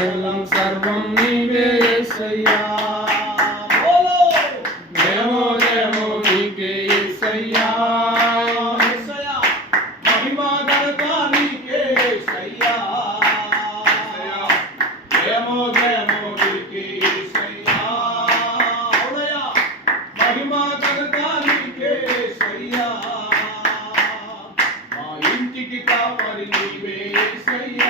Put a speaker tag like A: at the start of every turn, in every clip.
A: సర్వం సర్వం నీవే
B: సయ్యా
A: జయమో జయమో నీకే
B: సయ్యా మహిమా గణత నీకే సయ్యా జయమో జయమో నీకే సయ్యా మహిమా గణత నీకే సయ్యా మా ఇంటికి కాపరి నీవే సయ్యా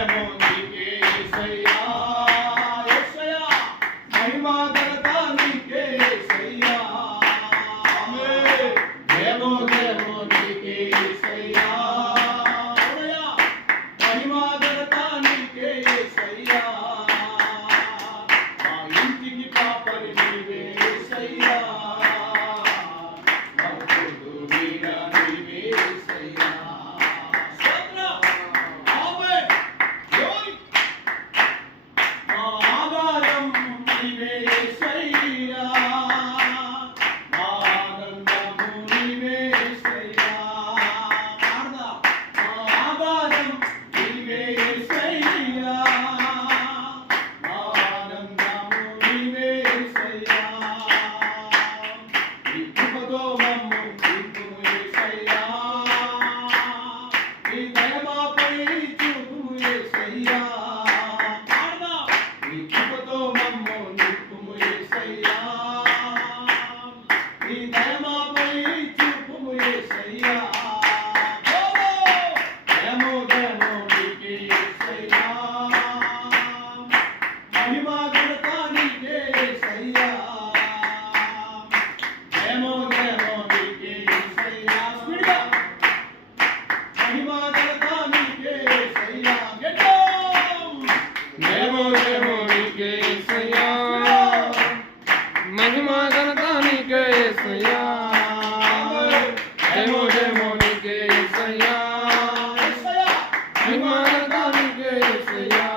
B: sabemos నీకే సయ్యా. ఏమో ఏమో నీకే సయ్యా. నిమ్మలతా నీకే సయ్యా.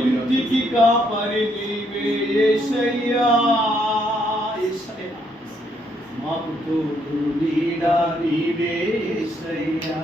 B: ఇంటికి కాపరి నీవే మాకు తోడు నీడా నీవే ఏసయ్యా